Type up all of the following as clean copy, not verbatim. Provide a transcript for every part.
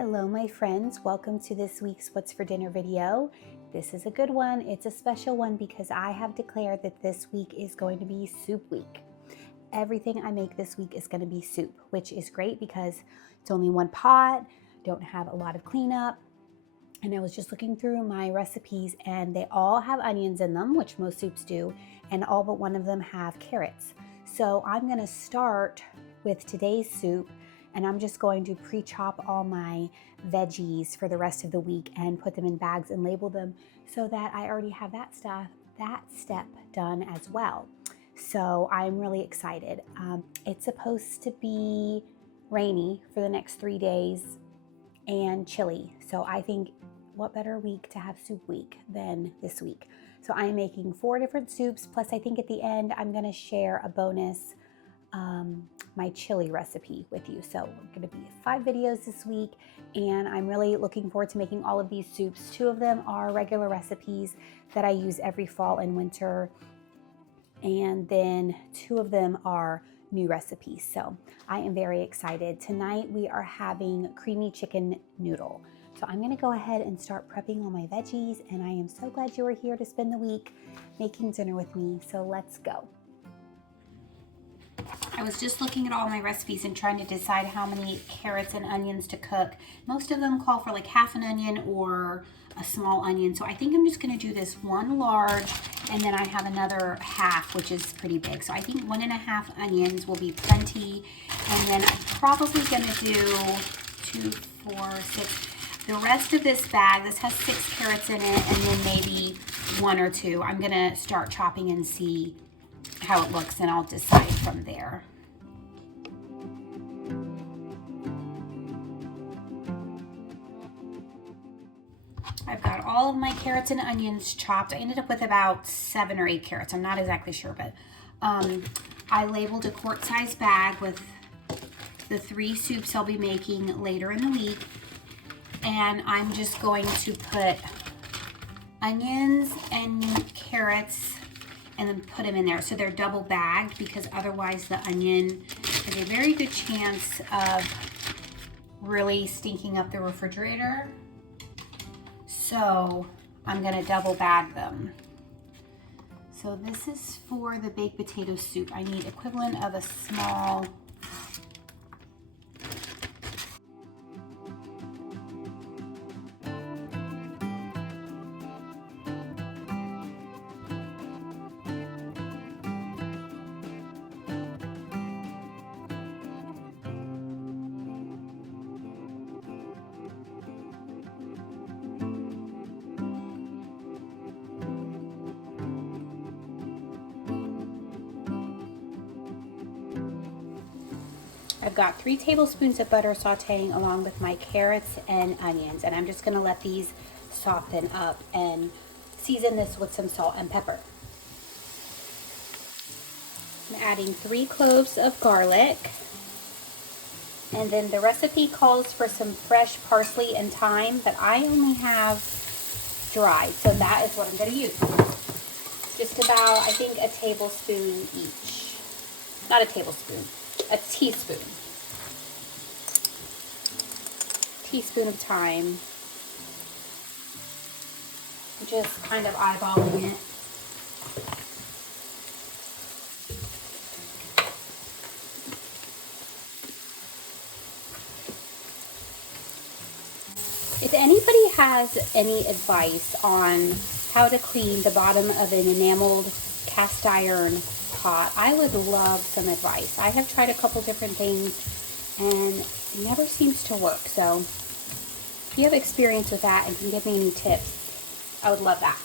Hello my friends, welcome to this week's What's for Dinner video. This is a good one. It's a special one because I have declared that this week is going to be soup week. Everything I make this week is going to be soup, which is great because it's only one pot, don't have a lot of cleanup. And I was just looking through my recipes and they all have onions in them, which most soups do, and all but one of them have carrots. So I'm going to start with today's soup. And I'm just going to pre-chop all my veggies for the rest of the week and put them in bags and label them so that I already have that step done as well. So I'm really excited. It's supposed to be rainy for the next 3 days and chilly. So I think what better week to have soup week than this week. So I'm making 4 different soups. Plus I think at the end, I'm gonna share a bonus my chili recipe with you. So we're going to be 5 videos this week and I'm really looking forward to making all of these soups. 2 of them are regular recipes that I use every fall and winter, and then 2 of them are new recipes. So I am very excited. Tonight we are having creamy chicken noodle. So I'm going to go ahead and start prepping all my veggies, and I am so glad you are here to spend the week making dinner with me. So let's go. I was just looking at all my recipes and trying to decide how many carrots and onions to cook. Most of them call for like half an onion or a small onion. So I think I'm just going to do this 1 large, and then I have another half, which is pretty big. So I think 1.5 onions will be plenty. And then I'm probably going to do 2, 4, 6. The rest of this bag, this has 6 carrots in it, and then maybe 1 or 2. I'm going to start chopping and see how it looks, and I'll decide from there. I've got all of my carrots and onions chopped. I ended up with about 7 or 8 carrots. I'm not exactly sure, but I labeled a quart-size bag with the 3 soups I'll be making later in the week. And I'm just going to put onions and carrots and then put them in there. So they're double bagged, because otherwise the onion has a very good chance of really stinking up the refrigerator. So I'm gonna double bag them. So this is for the baked potato soup. I need equivalent of a small I've got 3 tablespoons of butter sauteing along with my carrots and onions, and I'm just going to let these soften up and season this with some salt and pepper. I'm adding 3 cloves of garlic, and then the recipe calls for some fresh parsley and thyme, but I only have dried, so that is what I'm going to use. Just about, I think, a tablespoon each. Not a tablespoon. A teaspoon of thyme. Just kind of eyeballing it. If anybody has any advice on how to clean the bottom of an enameled cast iron pot, I would love some advice. I have tried a couple different things and it never seems to work. So if you have experience with that and can give me any tips, I would love that.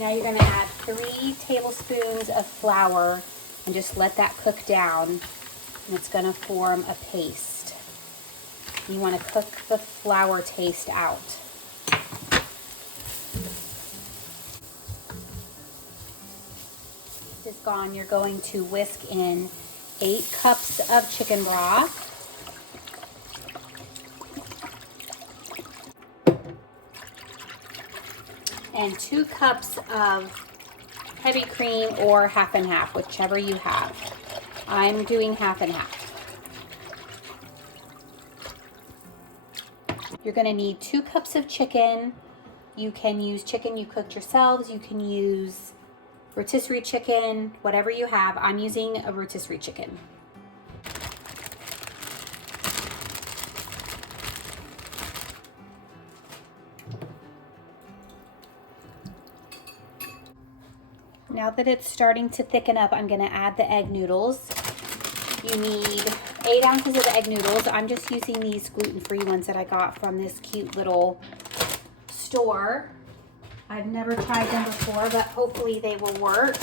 Now you're going to add 3 tablespoons of flour and just let that cook down, and it's going to form a paste. You want to cook the flour taste out. Is gone, you're going to whisk in 8 cups of chicken broth, and 2 cups of heavy cream or half and half, whichever you have. I'm doing half and half. You're gonna need 2 cups of chicken. You can use chicken you cooked yourselves. You can use rotisserie chicken, whatever you have. I'm using a rotisserie chicken. Now that it's starting to thicken up, I'm gonna add the egg noodles. You need 8 ounces of egg noodles. I'm just using these gluten-free ones that I got from this cute little store. I've never tried them before, but hopefully they will work.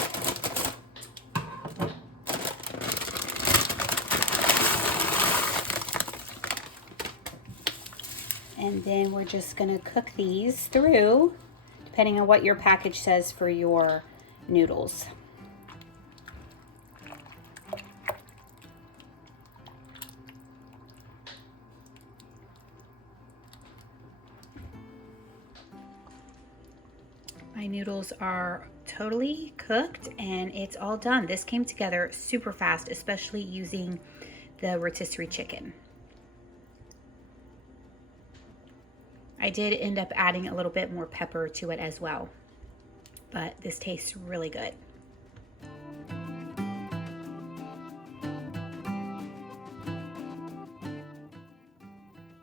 And then we're just gonna cook these through, depending on what your package says for your noodles. My noodles are totally cooked and it's all done. This came together super fast, especially using the rotisserie chicken. I did end up adding a little bit more pepper to it as well, but this tastes really good.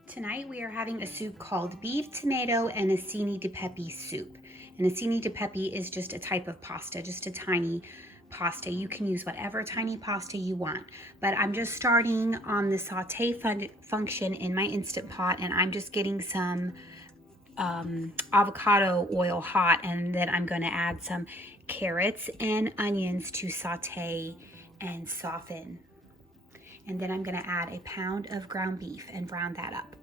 Tonight we are having a soup called beef, tomato, and Acini de Pepe soup. And Acini de Pepe is just a type of pasta, just a tiny pasta. You can use whatever tiny pasta you want, but I'm just starting on the saute function in my Instant Pot, and I'm just getting some avocado oil hot, and then I'm going to add some carrots and onions to saute and soften. And then I'm going to add a pound of ground beef and brown that up.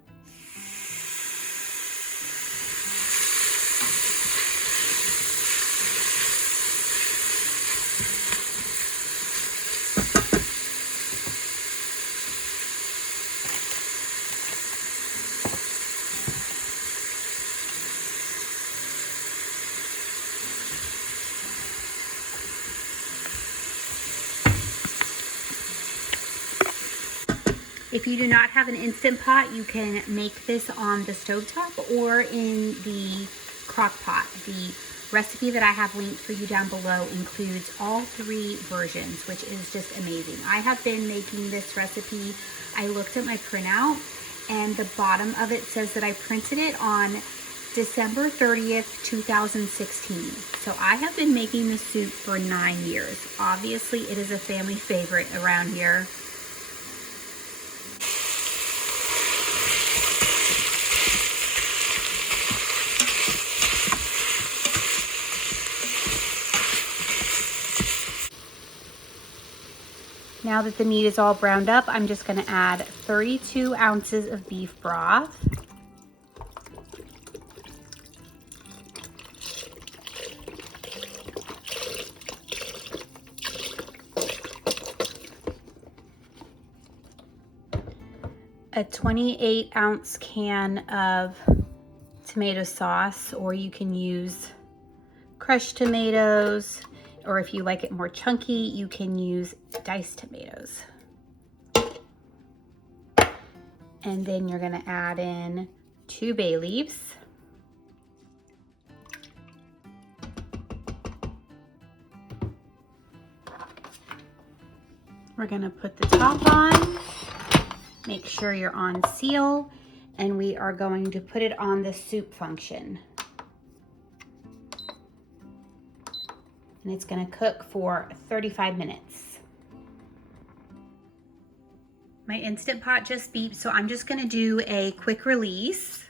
If you do not have an Instant Pot, you can make this on the stovetop or in the crock pot. The recipe that I have linked for you down below includes all 3 versions, which is just amazing. I have been making this recipe. I looked at my printout and the bottom of it says that I printed it on December 30th, 2016. So I have been making this soup for 9 years. Obviously, it is a family favorite around here. Now that the meat is all browned up, I'm just going to add 32 ounces of beef broth. A 28-ounce can of tomato sauce, or you can use crushed tomatoes, or if you like it more chunky, you can use diced tomatoes. And then you're gonna add in 2 bay leaves. We're gonna put the top on, make sure you're on seal, and we are going to put it on the soup function. And it's gonna cook for 35 minutes. My Instant Pot just beeped, so I'm just gonna do a quick release.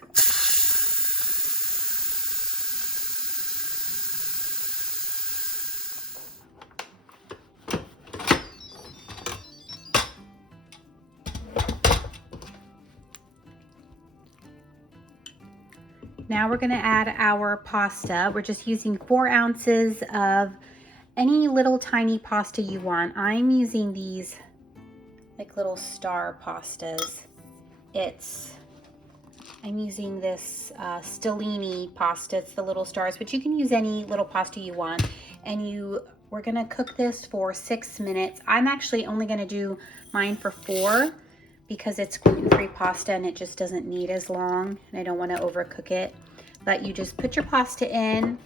Now we're gonna add our pasta. We're just using 4 ounces of any little tiny pasta you want. I'm using these like little star pastas. I'm using this Stellini pasta. It's the little stars, but you can use any little pasta you want. And we're gonna cook this for 6 minutes. I'm actually only gonna do mine for 4 because it's gluten-free pasta and it just doesn't need as long, and I don't want to overcook it. But you just put your pasta in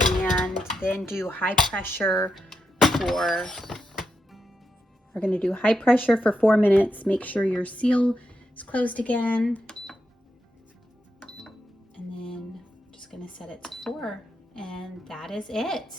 and then do high pressure for, we're going to do high pressure for 4 minutes. Make sure your seal is closed again. And then I'm just going to set it to 4, and that is it.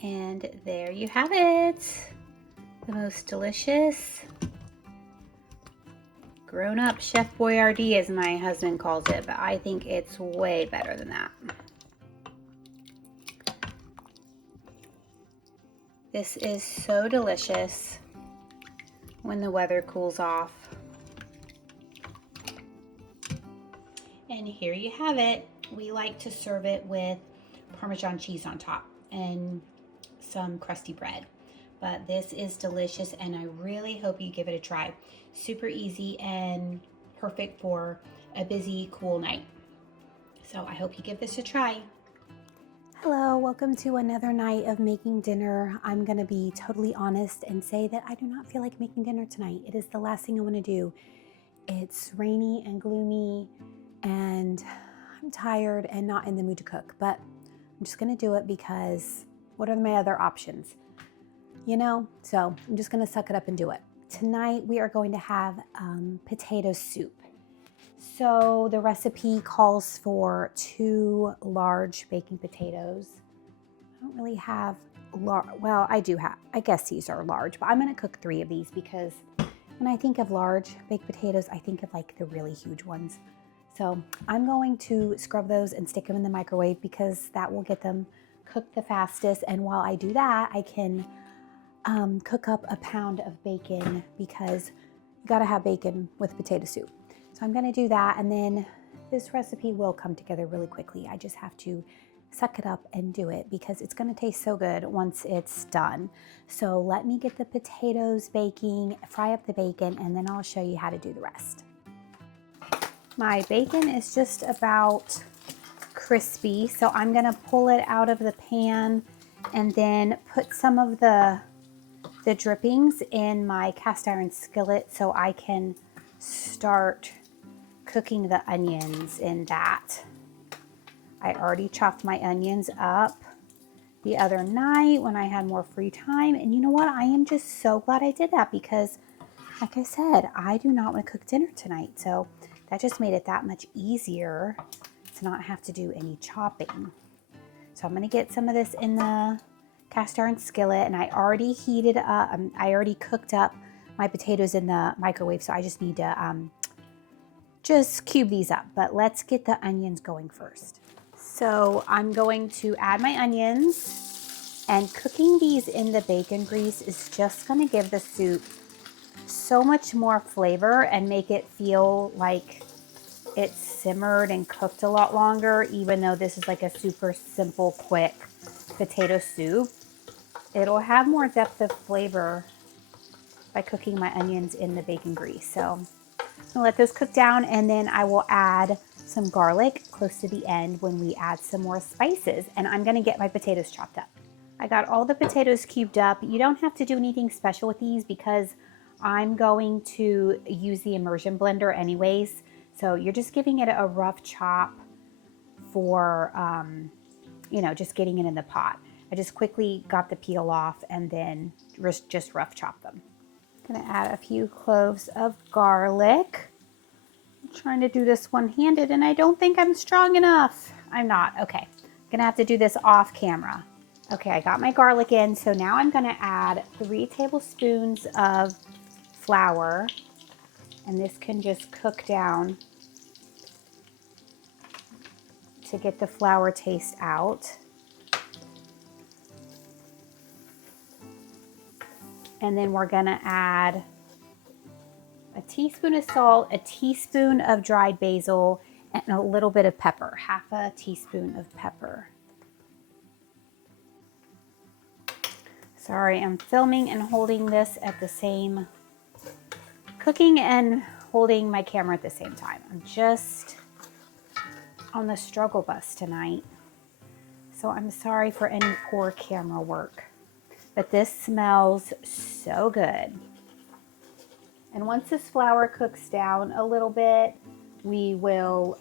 And there you have it. The most delicious grown-up Chef Boyardee, as my husband calls it, but I think it's way better than that. This is so delicious when the weather cools off. And here you have it. We like to serve it with Parmesan cheese on top and some crusty bread. But this is delicious, and I really hope you give it a try. Super easy and perfect for a busy, cool night. So I hope you give this a try. Hello, welcome to another night of making dinner. I'm gonna be totally honest and say that I do not feel like making dinner tonight. It is the last thing I wanna do. It's rainy and gloomy, and I'm tired and not in the mood to cook, but I'm just gonna do it because what are my other options? You know, so I'm just gonna suck it up and do it. Tonight we are going to have potato soup. So the recipe calls for 2 large baking potatoes. I don't really have well, I do have, I guess these are large, but I'm gonna cook 3 of these because when I think of large baked potatoes, I think of like the really huge ones. So I'm going to scrub those and stick them in the microwave because that will get them cooked the fastest. And while I do that, I can cook up a pound of bacon because you gotta have bacon with potato soup. So I'm gonna do that, and then this recipe will come together really quickly. I just have to suck it up and do it because it's gonna taste so good once it's done. So let me get the potatoes baking, fry up the bacon, and then I'll show you how to do the rest. My bacon is just about crispy, so I'm gonna pull it out of the pan and then put some of the drippings in my cast iron skillet so I can start cooking the onions in that. I already chopped my onions up the other night when I had more free time, and you know what? I am just so glad I did that because, like I said, I do not want to cook dinner tonight, so that just made it that much easier to not have to do any chopping. So I'm going to get some of this in the cast iron skillet, and I already heated up, I already cooked up my potatoes in the microwave, so I just need to just cube these up. But let's get the onions going first. So I'm going to add my onions, and cooking these in the bacon grease is just going to give the soup so much more flavor and make it feel like it's simmered and cooked a lot longer, even though this is like a super simple, quick potato soup. It'll have more depth of flavor by cooking my onions in the bacon grease. So I'm gonna let those cook down, and then I will add some garlic close to the end when we add some more spices. And I'm gonna get my potatoes chopped up. I got all the potatoes cubed up. You don't have to do anything special with these because I'm going to use the immersion blender anyways. So you're just giving it a rough chop for, you know, just getting it in the pot. I just quickly got the peel off and then just rough chop them. I'm gonna add a few cloves of garlic. I'm trying to do this one-handed and I don't think I'm strong enough. I'm not, okay. I'm gonna have to do this off camera. Okay, I got my garlic in, so now I'm gonna add 3 tablespoons of flour, and this can just cook down to get the flour taste out. And then we're gonna add a teaspoon of salt, a teaspoon of dried basil, and a little bit of pepper, half a teaspoon of pepper. Sorry, I'm filming and holding this at the same, cooking and holding my camera at the same time. I'm just on the struggle bus tonight, so I'm sorry for any poor camera work. But this smells so good. And once this flour cooks down a little bit, we will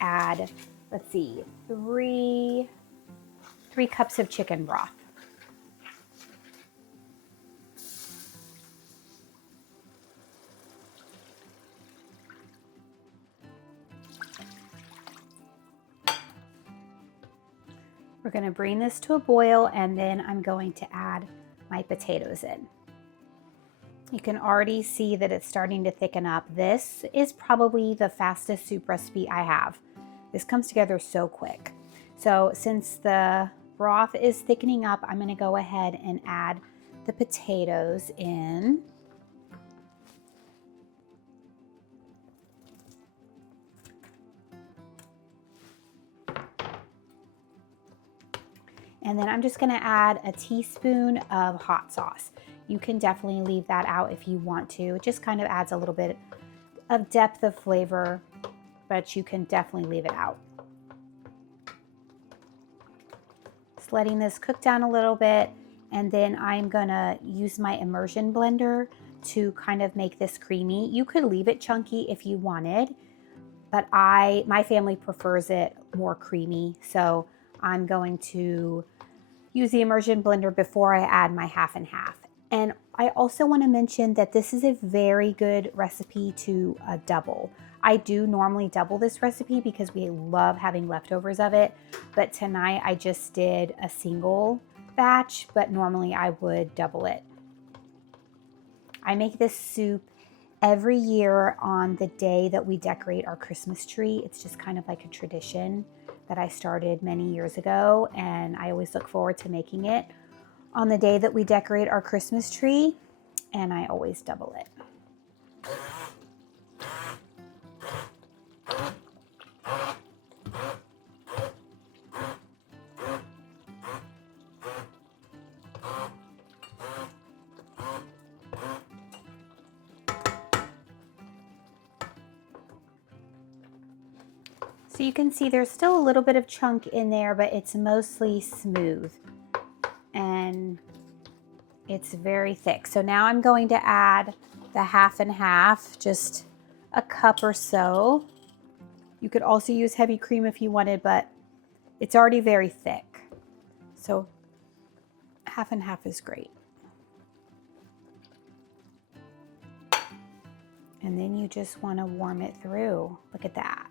add, let's see, three cups of chicken broth. We're going to bring this to a boil, and then I'm going to add my potatoes in. You can already see that it's starting to thicken up. This is probably the fastest soup recipe I have. This comes together so quick. So since the broth is thickening up, I'm going to go ahead and add the potatoes in. And then I'm just going to add a teaspoon of hot sauce. You can definitely leave that out if you want to. It just kind of adds a little bit of depth of flavor, but you can definitely leave it out. Just letting this cook down a little bit, and then I'm going to use my immersion blender to kind of make this creamy. You could leave it chunky if you wanted, but my family prefers it more creamy, so I'm going to use the immersion blender before I add my half and half. And I also want to mention that this is a very good recipe to double. I do normally double this recipe because we love having leftovers of it, but tonight I just did a single batch, but normally I would double it. I make this soup every year on the day that we decorate our Christmas tree. It's just kind of like a tradition that I started many years ago, and I always look forward to making it on the day that we decorate our Christmas tree, and I always double it. So you can see there's still a little bit of chunk in there, but it's mostly smooth and it's very thick. So now I'm going to add the half and half, just a cup or so. You could also use heavy cream if you wanted, but it's already very thick. So half and half is great. And then you just want to warm it through. Look at that.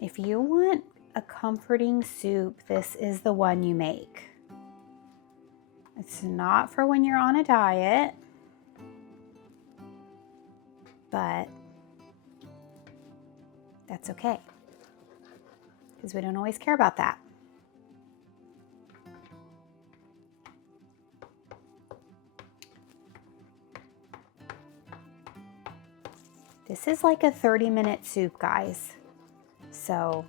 If you want a comforting soup, this is the one you make. It's not for when you're on a diet, but that's okay, because we don't always care about that. This is like a 30-minute soup, guys. So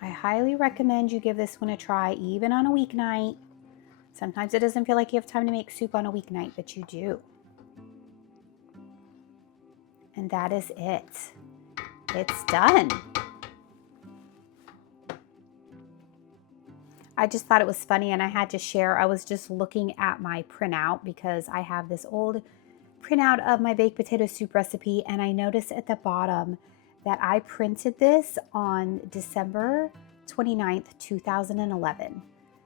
I highly recommend you give this one a try, even on a weeknight. Sometimes it doesn't feel like you have time to make soup on a weeknight, but you do. And that is it. It's done. I just thought it was funny, and I had to share. I was just looking at my printout because I have this old printout of my baked potato soup recipe, and I noticed at the bottom that I printed this on December 29th, 2011,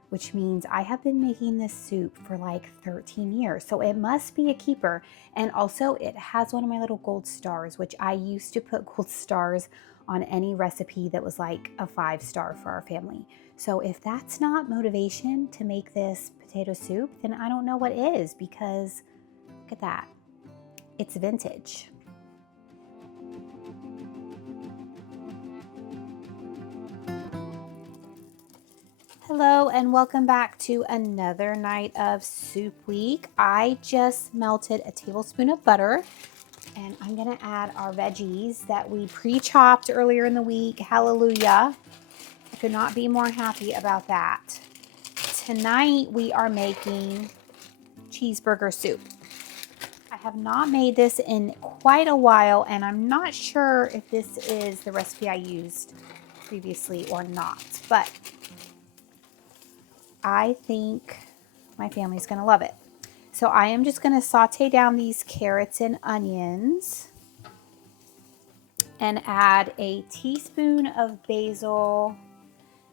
which means I have been making this soup for like 13 years. So it must be a keeper. And also it has one of my little gold stars, which I used to put gold stars on any recipe that was like a 5-star for our family. So if that's not motivation to make this potato soup, then I don't know what is, because look at that. It's vintage. Hello and welcome back to another night of Soup Week. I just melted a tablespoon of butter, and I'm gonna add our veggies that we pre-chopped earlier in the week. Hallelujah. I could not be more happy about that. tonight we are making cheeseburger soup. I have not made this in quite a while, and I'm not sure if this is the recipe I used previously or not, but I think my family's gonna love it. So I am just gonna saute down these carrots and onions and add a teaspoon of basil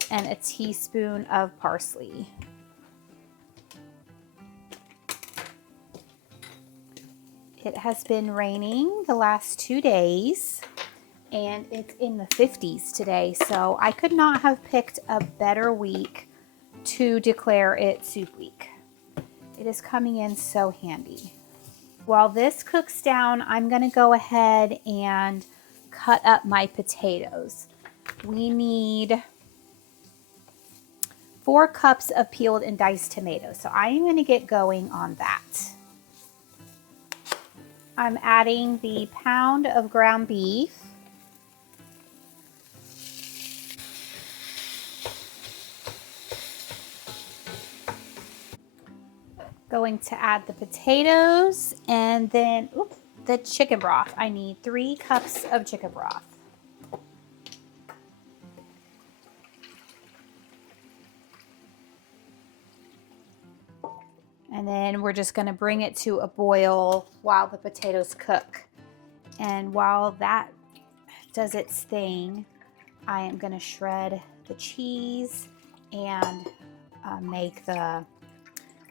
and a teaspoon of parsley. It has been raining the last 2 days and it's in the 50s today, so I could not have picked a better week to declare it soup week. It is coming in so handy. While this cooks down, I'm gonna go ahead and cut up my potatoes. We need 4 cups of peeled and diced tomatoes, so I am gonna get going on that. I'm adding the pound of ground beef. Going to add the potatoes and then the chicken broth. I need 3 cups of chicken broth. And then we're just gonna bring it to a boil while the potatoes cook. And while that does its thing, I am gonna shred the cheese and make the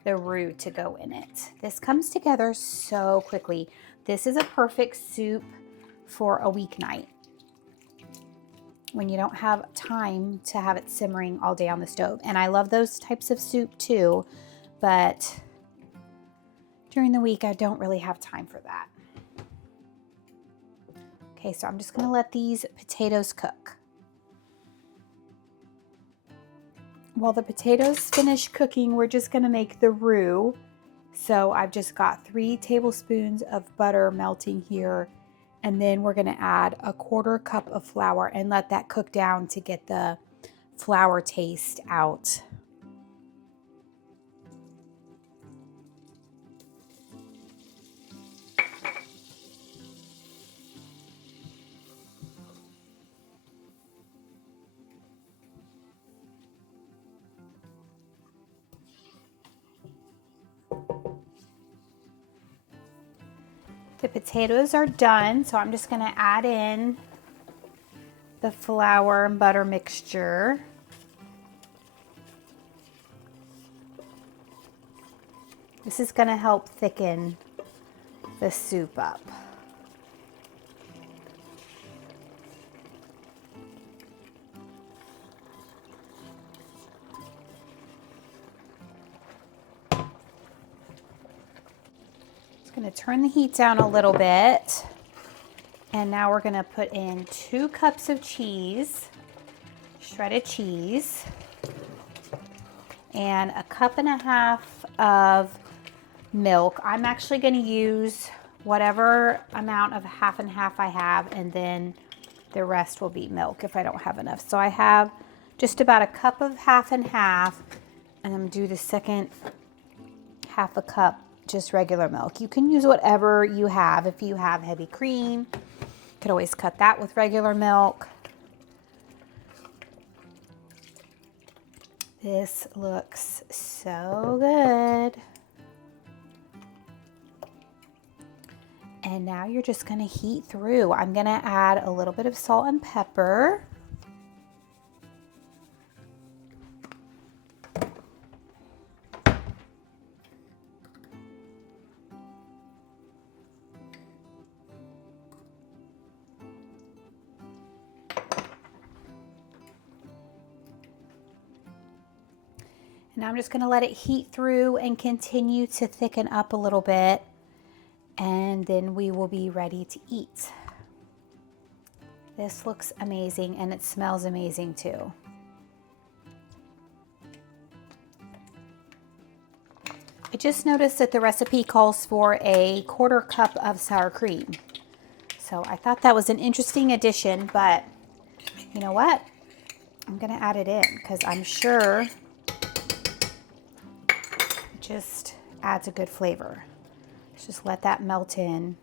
roux to go in it. This comes together so quickly. This is a perfect soup for a weeknight when you don't have time to have it simmering all day on the stove. And I love those types of soup too, but during the week I don't really have time for that. Okay, so I'm just gonna let these potatoes cook. While the potatoes finish cooking, we're just gonna make the roux. So I've just got 3 tablespoons of butter melting here, and then we're gonna add a 1/4 cup of flour and let that cook down to get the flour taste out. The potatoes are done, so I'm just gonna add in the flour and butter mixture. This is gonna help thicken the soup up. Going to turn the heat down a little bit, and now we're going to put in 2 cups of cheese, shredded cheese, and a 1.5 cups of milk. I'm actually going to use whatever amount of half and half I have, and then the rest will be milk if I don't have enough. So I have just about 1 cup of half and half, and I'm going to do the second 1/2 cup just regular milk. You can use whatever you have. If you have heavy cream, you could always cut that with regular milk. This looks so good. And now you're just gonna heat through. I'm gonna add a little bit of salt and pepper. Now I'm just going to let it heat through and continue to thicken up a little bit, and then we will be ready to eat. This looks amazing and it smells amazing too. I just noticed that the recipe calls for a 1/4 cup of sour cream. So I thought that was an interesting addition, but you know what? I'm going to add it in because I'm sure just adds a good flavor. Let's just let that melt in.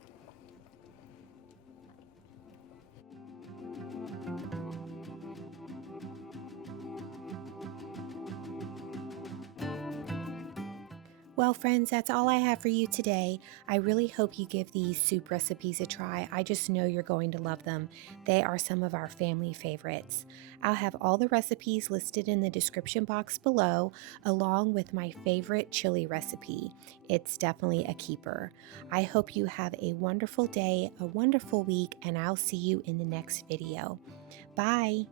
Well, friends, that's all I have for you today. I really hope you give these soup recipes a try. I just know you're going to love them. They are some of our family favorites. I'll have all the recipes listed in the description box below, along with my favorite chili recipe. It's definitely a keeper. I hope you have a wonderful day, a wonderful week, and I'll see you in the next video. Bye!